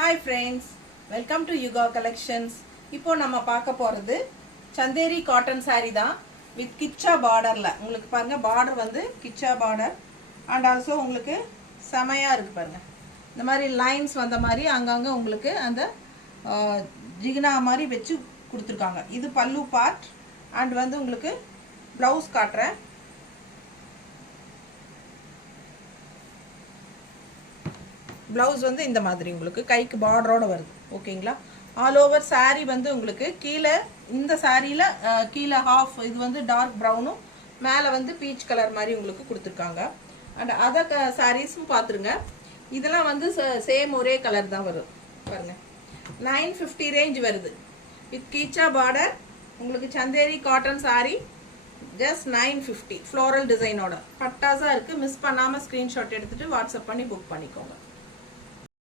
Hi friends, welcome to Yuga Collections. இப்போ நம்ம பார்க்க போறது சந்தேரி காட்டன் saree தான் with கிச்சா பார்டர்ல. உங்களுக்கு பாருங்க border வந்து கிச்சா border and also உங்களுக்கு செமையா இருக்கு பாருங்க. இந்த மாதிரி lines வந்த மாதிரி அங்கங்க உங்களுக்கு அந்த ஜிகினா மாதிரி வெச்சு கொடுத்திருக்காங்க. இது பல்லு part and வந்து உங்களுக்கு blouse காட்றேன். Blouse வந்து இந்த மாதிரி உங்களுக்கு கைக்கு பார்டரோட வருது ஓகேங்களா ஆல் ஓவர் saree வந்து உங்களுக்கு கீழ இந்த சாரியில கீழ half இது வந்து டார்க் பிரவுனும் மேலே வந்து பீச் கலர் மாதிரி உங்களுக்கு கொடுத்திருக்காங்க and அதர் சாரீஸும் பாத்துருங்க இதெல்லாம் வந்து சேம் ஒரே கலர் தான் வரும் பாருங்க 950 ரேஞ்ச் வருது வித் கீச்சா பார்டர் உங்களுக்கு Chanderi cotton saree just 950 floral டிசைனோட பட்டாசா இருக்கு மிஸ் பண்ணாம ஸ்கிரீன்ஷாட் எடுத்துட்டு வாட்ஸ்அப் பண்ணி புக் பண்ணிக்கோங்க